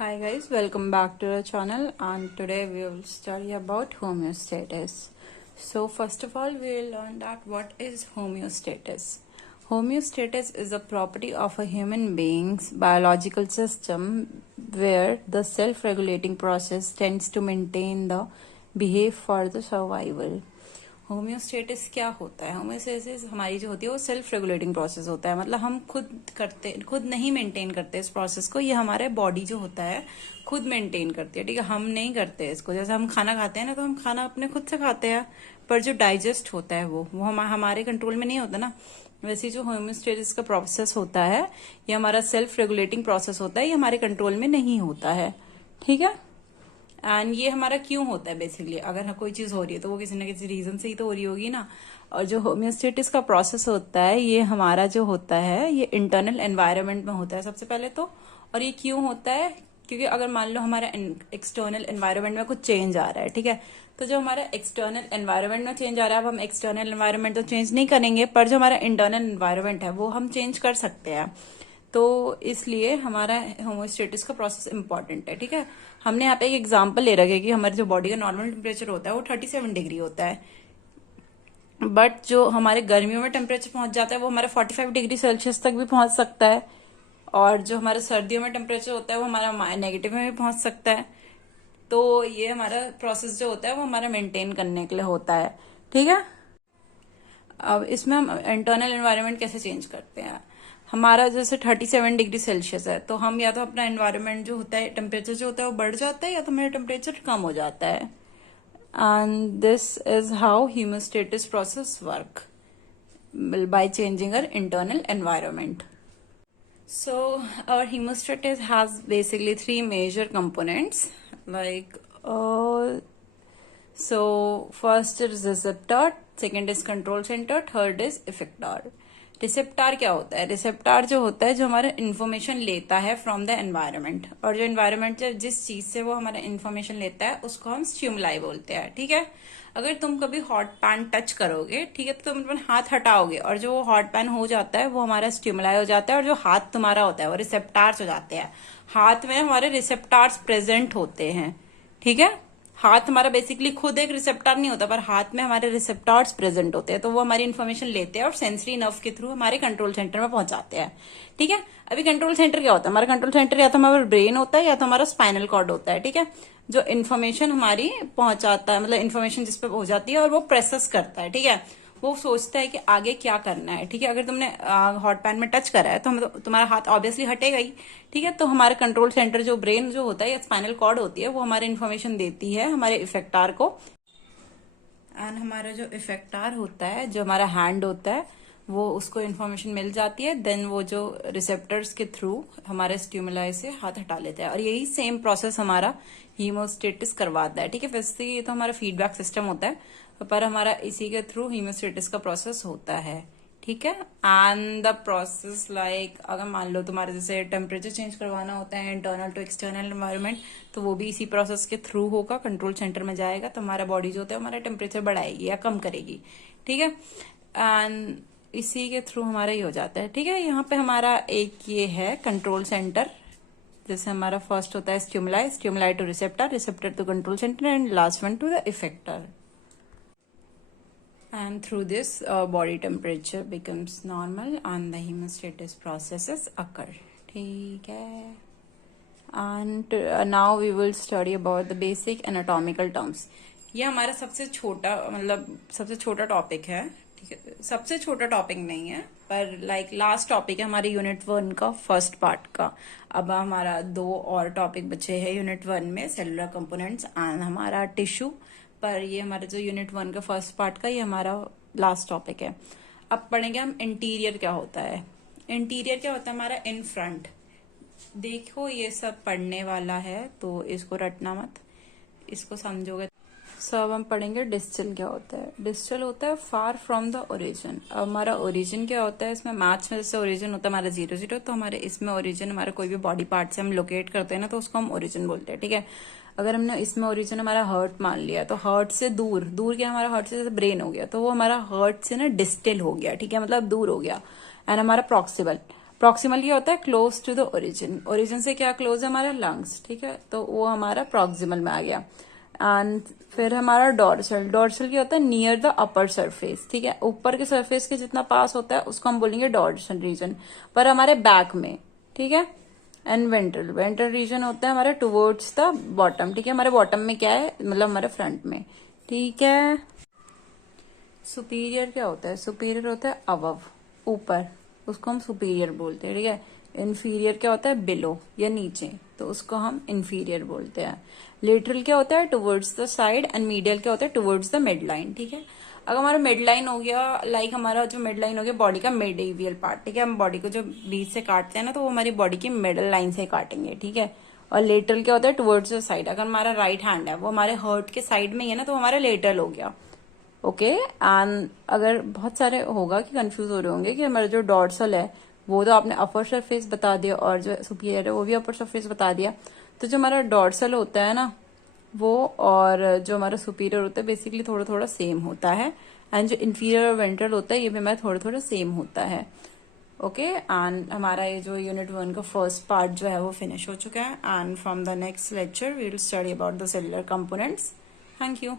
Hi guys, welcome back to the channel, and today we will study about homeostasis. So first of all, we will learn that what is homeostasis. Homeostasis is a property of a human being's biological system where the self-regulating process tends to maintain the behave for the survival. Homeostasis क्या होता है? Homeostasis हमारी जो होती है वो self regulating process होता है, मतलब हम खुद नहीं मेंटेन करते इस प्रोसेस को, ये हमारे बॉडी जो होता है खुद मेंटेन करती है। ठीक है, हम नहीं करते इसको। जैसे हम खाना खाते हैं ना, तो हम खाना अपने खुद से खाते हैं, पर जो डाइजेस्ट होता है वो हमारे कंट्रोल में नहीं होता ना। वैसे जो होम्योस्टेसिस का प्रोसेस होता है, ये हमारा सेल्फ रेगुलेटिंग प्रोसेस होता है, ये हमारे कंट्रोल में नहीं होता है। ठीक है, एंड ये हमारा क्यों होता है? बेसिकली अगर कोई चीज हो रही है तो वो किसी ना किसी रीजन से ही तो हो रही होगी ना। और जो होम्योस्टेटिस का प्रोसेस होता है, ये हमारा जो होता है ये इंटरनल एनवायरनमेंट में होता है सबसे पहले तो। और ये क्यों होता है? क्योंकि अगर मान लो हमारा एक्सटर्नल एनवायरनमेंट में कुछ चेंज आ रहा है, ठीक है, तो जो हमारा एक्सटर्नल एनवायरनमेंट में चेंज आ रहा है, अब हम एक्सटर्नल एनवायरनमेंट तो चेंज नहीं करेंगे, पर जो हमारा इंटरनल एनवायरनमेंट है वो हम चेंज कर सकते हैं। तो इसलिए हमारा होमोस्टेटिस का प्रोसेस इंपॉर्टेंट है। ठीक है, हमने यहाँ पे एक एग्जांपल ले रखा है कि हमारे जो बॉडी का नॉर्मल टेम्परेचर होता है वो 37 डिग्री होता है, बट जो हमारे गर्मियों में टेम्परेचर पहुंच जाता है वो हमारे 45 डिग्री सेल्सियस तक भी पहुंच सकता है। और जो हमारे सर्दियों में टेम्परेचर होता है वो हमारा नेगेटिव में भी पहुंच सकता है। तो ये हमारा प्रोसेस जो होता है वो हमारा मेंटेन करने के लिए होता है। ठीक है, अब इसमें हम इंटरनल एनवायरनमेंट कैसे चेंज करते हैं? हमारा जैसे 37 डिग्री सेल्सियस है, तो हम या तो अपना एनवायरनमेंट जो होता है, टेम्परेचर जो होता है वो बढ़ जाता है, या तो मेरा टेम्परेचर कम हो जाता है। And this is how homeostasis process work by changing our internal environment. So our hemostasis has basically three major components, like so first is receptor, second is control center, third is effector. Receptor क्या होता है? Receptor जो होता है जो हमारा information लेता है फ्रॉम द एनवायरनमेंट, और जो एनवायरनमेंट जिस चीज से वो हमारा इन्फॉर्मेशन लेता है उसको हम स्टिमुलाई बोलते हैं। ठीक है, अगर तुम कभी हॉट पैन टच करोगे, ठीक है, तो तुम अपना हाथ हटाओगे और जो वो हॉट पैन हो जाता है वो हमारा स्टिमुलाई हो जाता है, और जो हाथ तुम्हारा होता है वो रिसेप्टार्स हो जाते हैं। हाथ में हमारे रिसेप्टार्स प्रेजेंट होते हैं। ठीक है, हाथ हमारा बेसिकली खुद एक रिसेप्टर नहीं होता, पर हाथ में हमारे रिसेप्टर्स प्रेजेंट होते हैं, तो वो हमारी इन्फॉर्मेशन लेते हैं और सेंसरी नर्व के थ्रू हमारे कंट्रोल सेंटर में पहुंचाते हैं। ठीक है, अभी कंट्रोल सेंटर क्या होता है? हमारा कंट्रोल सेंटर या तो हमारा ब्रेन होता है या तो हमारा स्पाइनल कॉर्ड होता है। ठीक है, जो इन्फॉर्मेशन हमारी पहुंचाता है, मतलब इन्फॉर्मेशन जिसपे हो जाती है और वो प्रोसेस करता है। ठीक है, वो सोचता है कि आगे क्या करना है। ठीक है, अगर तुमने हॉट पैन में टच करा है तो तुम्हारा हाथ ऑब्वियसली हटेगा ही। ठीक है, तो हमारा कंट्रोल सेंटर जो ब्रेन जो होता है या स्पाइनल कॉर्ड होती है वो हमारे इन्फॉर्मेशन देती है हमारे इफेक्टार को। एंड हमारा जो इफेक्टार होता है, जो हमारा हैंड होता है, वो उसको इन्फॉर्मेशन मिल जाती है, देन वो जो रिसेप्टर्स के थ्रू हमारे स्टिमुलाई से हाथ हटा लेता है, और यही सेम प्रोसेस हमारा हीमोस्टेटिस करवाता है। ठीक है, वैसे ये तो हमारा फीडबैक सिस्टम होता है, पर हमारा इसी के थ्रू हीमोस्टेटिस का प्रोसेस होता है। ठीक है, एंड द प्रोसेस लाइक अगर मान लो तुम्हारे जैसे टेम्परेचर चेंज करवाना होता है इंटरनल टू एक्सटर्नल एनवायरनमेंट, तो वो भी इसी प्रोसेस के थ्रू होगा, कंट्रोल सेंटर में जाएगा, तो हमारा बॉडी जो होता है हमारा टेम्परेचर बढ़ाएगी या कम करेगी। ठीक है, एंड इसी के थ्रू हमारा ये हो जाता है। ठीक है, यहाँ पे हमारा एक ये है कंट्रोल सेंटर, जैसे हमारा फर्स्ट होता है stimuli, stimuli to receptor, receptor to control centre, and last one to the effector. And through this, body temperature becomes normal and the hemostasis processes occur. ठीक है, and now we will study about the basic anatomical terms. ये हमारा सबसे छोटा, मतलब सबसे छोटा topic है। ठीक है, सबसे छोटा टॉपिक नहीं है, पर लाइक लास्ट टॉपिक है हमारे यूनिट 1 का फर्स्ट पार्ट का। अब हमारा 2 और टॉपिक बचे हैं यूनिट 1 में, सेलुलर कंपोनेंट्स एंड हमारा टिश्यू, पर ये हमारा जो यूनिट 1 का फर्स्ट पार्ट का ये हमारा लास्ट टॉपिक है। अब पढ़ेंगे हम इंटीरियर क्या होता है। इंटीरियर क्या होता है? हमारा इन फ्रंट। देखो ये सब पढ़ने वाला है तो इसको रटना मत, इसको समझोगे। सब हम पढ़ेंगे डिस्टल क्या होता है। डिस्टल होता है फार फ्रॉम द ओरिजिन। अब हमारा ओरिजिन क्या होता है? इसमें मैथ्स में जैसे ओरिजिन होता है हमारा 0 0, तो हमारे इसमें ओरिजिन हमारा कोई भी बॉडी पार्ट से हम लोकेट करते हैं ना, तो उसको हम ओरिजिन बोलते हैं। ठीक है, अगर हमने इसमें ओरिजिन हमारा हर्ट मान लिया, तो हर्ट से दूर, दूर क्या हमारा हर्ट से जैसे ब्रेन हो गया, तो वो हमारा हर्ट से ना डिस्टल हो गया। ठीक है, मतलब दूर हो गया। एंड हमारा प्रॉक्सिमल, प्रॉक्सिमल क्या होता है? Close to the origin. Origin से क्या क्लोज है? हमारा लंग्स, ठीक है, तो वो हमारा प्रॉक्सिमल में आ गया। एंड फिर हमारा डॉर्सल। डॉर्सल क्या होता है? नियर द अपर सरफेस, ठीक है, ऊपर के सरफेस के जितना पास होता है उसको हम बोलेंगे डॉर्सल रीजन, पर हमारे बैक में, ठीक है। And ventral. वेंट्रल रीजन होता है हमारे टुवर्ड्स द बॉटम, ठीक है, हमारे बॉटम में क्या है, मतलब हमारे फ्रंट में, ठीक है। सुपीरियर क्या होता है? सुपीरियर होता है अबव, ऊपर, उसको हम सुपीरियर बोलते हैं, ठीक है। इन्फीरियर क्या होता है? बिलो या नीचे, तो उसको हम इन्फीरियर बोलते हैं। लेटरल क्या होता है? Towards the side. And medial क्या होता है? टुवर्ड्स द मिड लाइन, ठीक है। अगर हमारा मिड लाइन हो गया, लाइक हमारा जो मिड लाइन हो गया बॉडी का मिडेवियल पार्ट, ठीक है, हम बॉडी को जो बीच से काटते हैं ना, तो वो हमारी बॉडी की मिडल लाइन से काटेंगे, ठीक है। और लेटरल क्या होता है? Towards the side. अगर हमारा राइट हैंड है वो हमारे हर्ट के साइड में ही है ना, तो हमारा लेटरल हो गया, ओके। एंड अगर बहुत सारे होगा कि कंफ्यूज हो रहे होंगे कि हमारा जो डॉर्सल है वो तो आपने अपर सरफेस बता दिया, और जो सुपीरियर है वो भी अपर सरफेस बता दिया, तो जो हमारा डॉर्सल होता है ना वो, और जो हमारा सुपीरियर होता है बेसिकली थोड़ा थोड़ा सेम होता है। एंड जो इंफीरियर और वेंट्रल होता है ये भी हमारा थोड़ा थोड़ा सेम होता है, ओके। एंड हमारा ये जो यूनिट 1 का फर्स्ट पार्ट जो है वो फिनिश हो चुका है। And from the next lecture we will study about the cellular components. Thank you.